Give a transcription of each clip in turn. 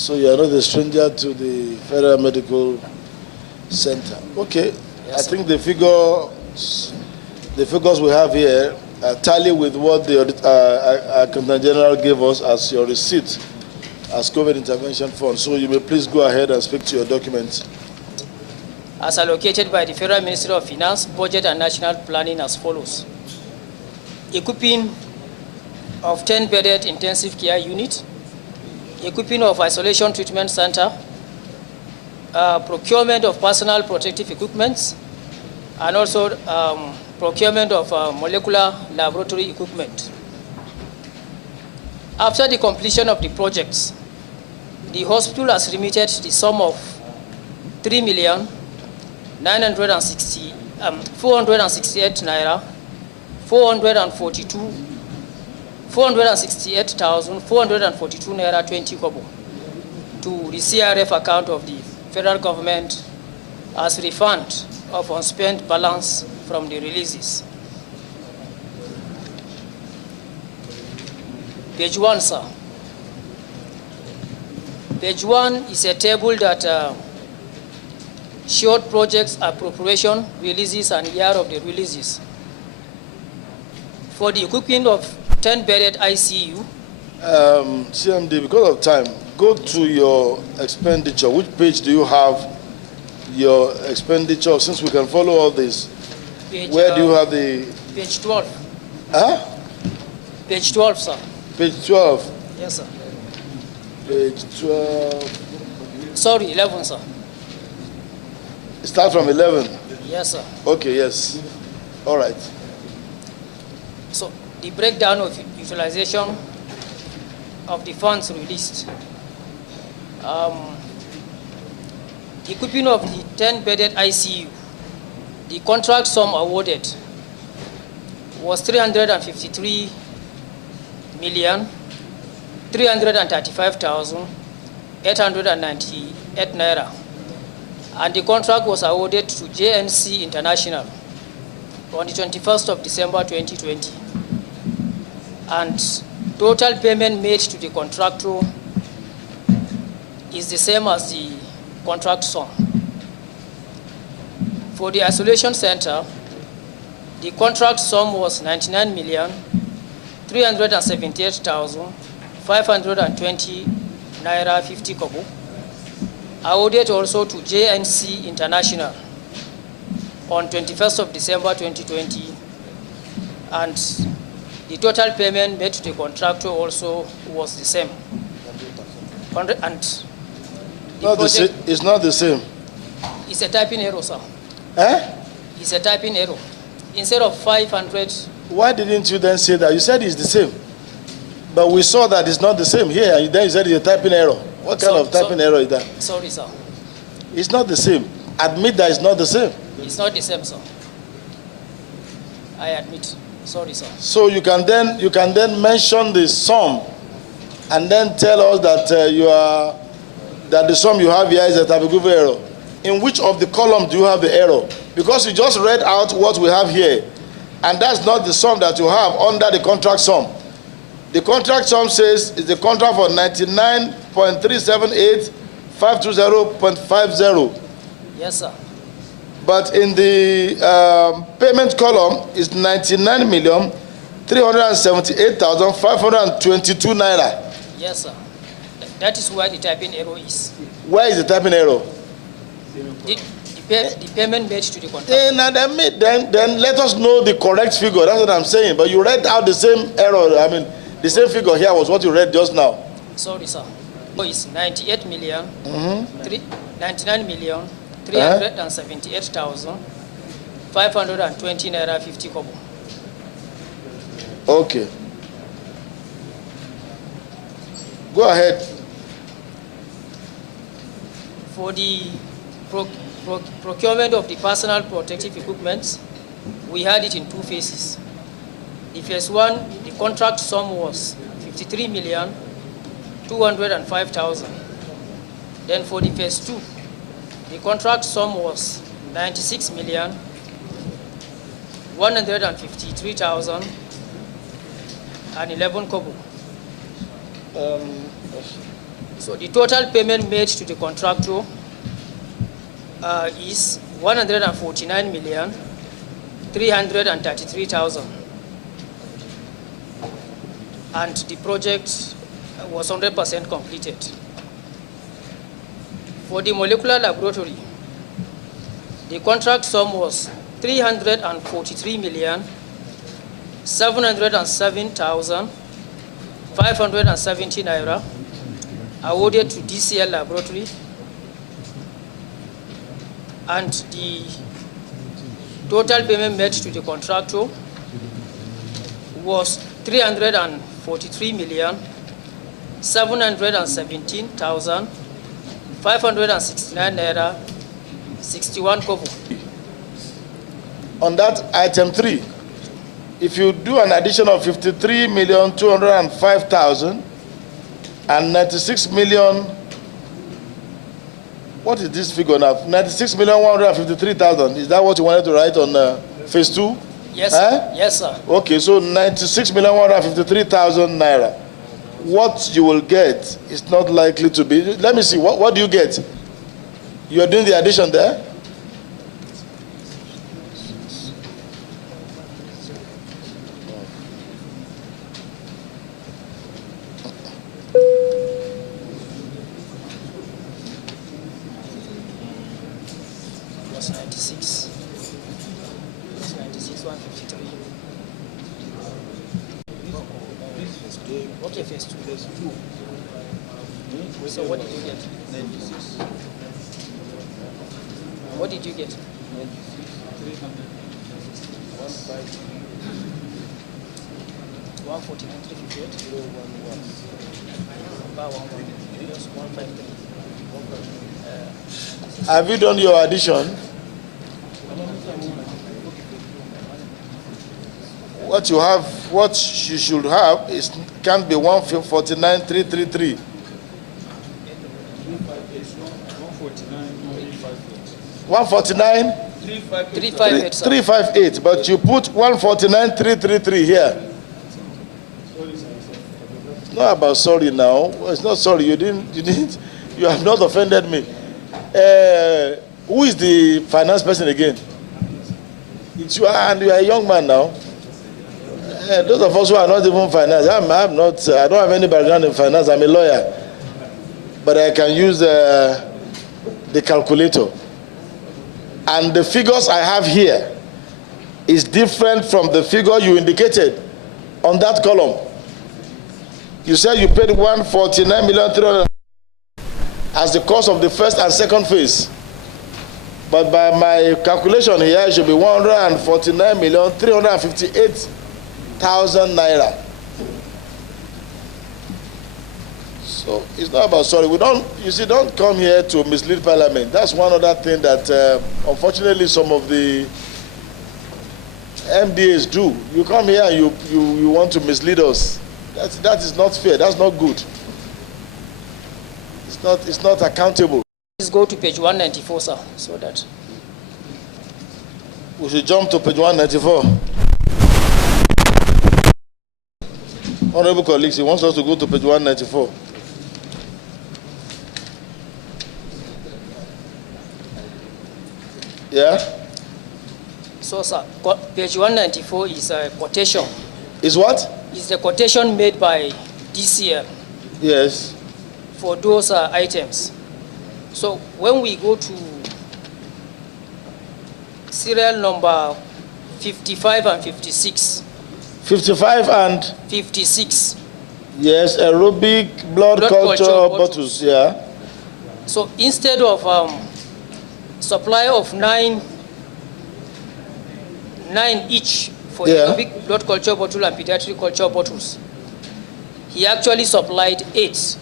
So you are not a stranger to the Federal Medical Center. Okay. Yes, I think the figures we have here tally with what the Accountant General gave us as your receipt as COVID intervention fund. So you may please go ahead and speak to your documents. As allocated by the Federal Ministry of Finance, Budget and National Planning as follows. Equipping of 10-bedded intensive care unit, equipping of isolation treatment center, procurement of personal protective equipment, and also procurement of molecular laboratory equipment. After the completion of the projects, the hospital has remitted the sum of 468 naira, 468,442 naira 20 kobo to the CRF account of the federal government as refund of unspent balance from the releases. Page 1, sir. Page 1 is a table that showed projects appropriation, releases, and year of the releases. For the equipping of 10-bedded ICU. CMD, because of time, go to your expenditure. Which page do you have your expenditure? Since we can follow all this, where do you have the... Page 12. Huh? Page 12, sir. Page 12. Yes, sir. Page 12. Sorry, 11, sir. Start from 11. Yes, sir. Okay, yes. All right. So the breakdown of utilization of the funds released. Equipping of the 10-bedded ICU, the contract sum awarded was 353,335,898 naira, and the contract was awarded to JNC International on the 21st of December 2020. And total payment made to the contractor is the same as the contract sum. For the isolation center, the contract sum was 99,378,520 naira 50 kobo, awarded also to JNC International on 21st of December 2020, and the total payment made to the contractor also was the same. It's not the same. It's a typing error, sir. Eh? It's a typing error. Instead of 500. Why didn't you then say that? You said it's the same. But we saw that it's not the same here, and then you said it's a typing error. What kind of typing error is that? Sorry, sir. It's not the same. Admit that it's not the same. It's not the same, sir. I admit. Sorry, sir. So you can then mention the sum, and then tell us that that the sum you have here is a type of error. In which of the columns do you have the error? Because you just read out what we have here, and that's not the sum that you have under the contract sum. The contract sum says it's the contract for 99.378,520.50. Yes, sir. But in the payment column is 99,378,522 naira. Yes, sir. That is where the typing error is. Where is the typing error? The payment made to the contract. Then let us know the correct figure. That's what I'm saying. But you read out the same error. I mean, the same figure here was what you read just now. Sorry, sir. So it's 99,378,520 naira 50 kobo. Okay. Go ahead. For the procurement of the personal protective equipment, we had it in two phases. The first one, the contract sum was 53,205,000. Then for the phase two, the contract sum was 96,153,011 kobo. So the total payment made to the contractor is 149,333,000, and the project was 100% completed. For the molecular laboratory, the contract sum was 343,707,570 naira, awarded to DCL laboratory, and the total payment made to the contractor was 343,717,569 naira, 61 kobo. On that item 3, if you do an addition of 53,205,000 and 96 million, what is this figure now? 96,153,000. Is that what you wanted to write on phase 2? Yes, sir. Yes, sir. Okay, so 96,153,000 naira. What you will get is not likely to be. Let me see. What do you get? You are doing the addition there? Was 96. Was 96, 153. Okay, phase 2. So what did you get? 96. What did you get? 149, 358. 153. Have you done your addition? What you have, what you should have is can't be 149,333. 149? 358, sir. 358, but you put 149,333 here. It's not about sorry now. It's not sorry. You have not offended me. Who is the finance person again? It's you, and you are a young man now. Those of us who are not even finance, I don't have any background in finance. I'm a lawyer, but I can use the calculator. And the figures I have here is different from the figure you indicated on that column. You said you paid 149,300,000 as the cost of the first and second phase. But by my calculation here, it should be 149,358,000 naira. So it's not about sorry. Don't come here to mislead Parliament. That's one other thing that unfortunately some of the MDAs do. You come here and you want to mislead us. That is not fair. That's not good. It's not accountable. Please go to page 194, sir, so that we should jump to page 194. Honorable colleagues, he wants us to go to page 194. Yeah? So, sir, page 194 is a quotation. Is what? Is the quotation made by DCL. Yes. For those items. So when we go to serial number 55 and 56. 55 and? 56. Yes, aerobic blood culture bottles, yeah. So instead of supply of nine each for aerobic blood culture bottle and pediatric culture bottles, he actually supplied 8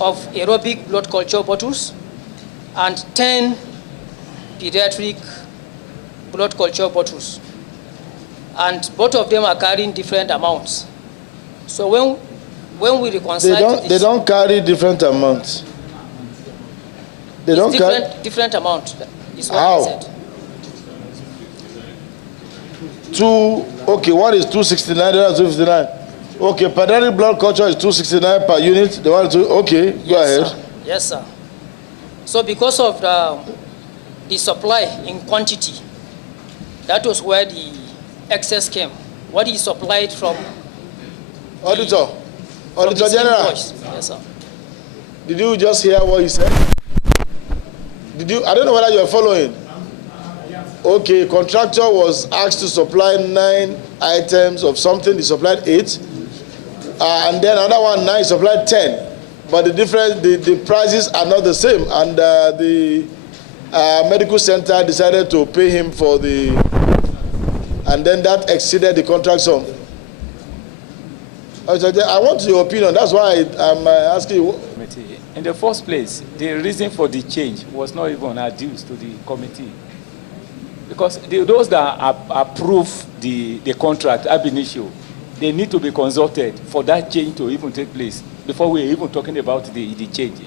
of aerobic blood culture bottles and 10 pediatric blood culture bottles. And both of them are carrying different amounts. So when we reconcile they don't carry different amounts. They don't carry different amount. Is what How? I said. Okay, what is 269? 259. Okay, pediatric blood culture is 269 per unit. They want to, okay, go ahead. Sir. Yes, sir. So because of the supply in quantity, that was where the excess came. What he supplied from Auditor his General, invoice. Yes, sir. did you just hear what he said? Did you? I don't know whether you are following. Okay, contractor was asked to supply 9 items of something. He supplied 8, and then another one 9. He supplied 10. But the difference, the prices are not the same, and the medical center decided to pay him for the, and then that exceeded the contract sum. I want your opinion. That's why I'm asking you. In the first place, the reason for the change was not even adduced to the committee. Because those that approve the contract ab initio, they need to be consulted for that change to even take place before we're even talking about the change.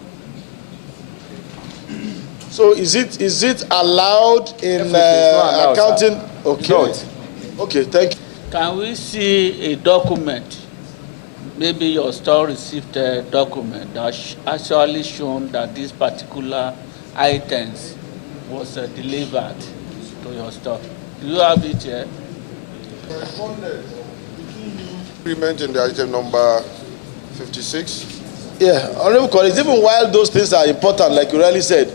So is it allowed in accounting? Okay. Okay, thank you. Can we see a document? Maybe your store received a document that actually shown that this particular items was delivered to your store. Do you have it here? Agreement in the item number 56. Yeah, honorable colleagues, even while those things are important, like you really said,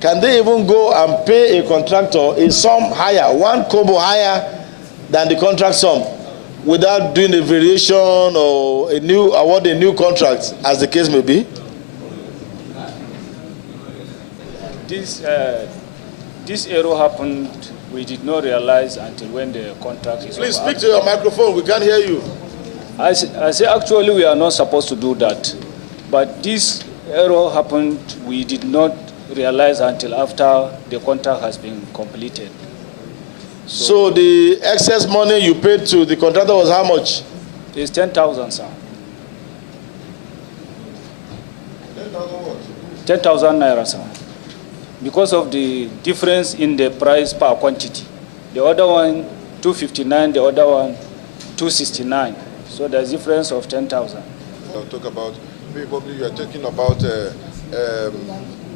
can they even go and pay a contractor a sum higher, 1 kobo higher than the contract sum, without doing a variation or award a new contract, as the case may be? This error happened, we did not realize until when the contract is Please over. speak to your microphone, we can't hear you. I say actually we are not supposed to do that. But this error happened, we did not realize until after the contract has been completed. So the excess money you paid to the contractor was how much? It's 10,000, sir. 10,000 naira, sir. Because of the difference in the price per quantity. The other one, 259, the other one, 269. So there's a difference of 10,000. I'll talk about, probably you are talking about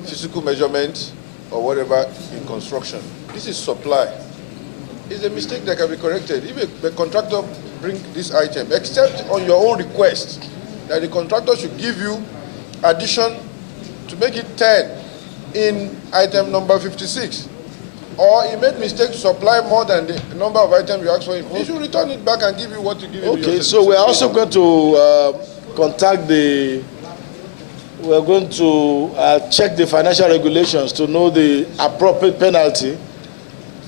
physical measurement or whatever in construction. This is supply. It's a mistake that can be corrected. If the contractor bring this item, except on your own request, that the contractor should give you addition to make it 10 in item number 56. Or he made mistake to supply more than the number of items you asked for him. He should return it back and give you what you give him. Okay, so we're also going to contact we're going to check the financial regulations to know the appropriate penalty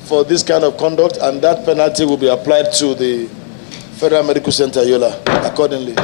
for this kind of conduct, and that penalty will be applied to the Federal Medical Center, Yola, accordingly.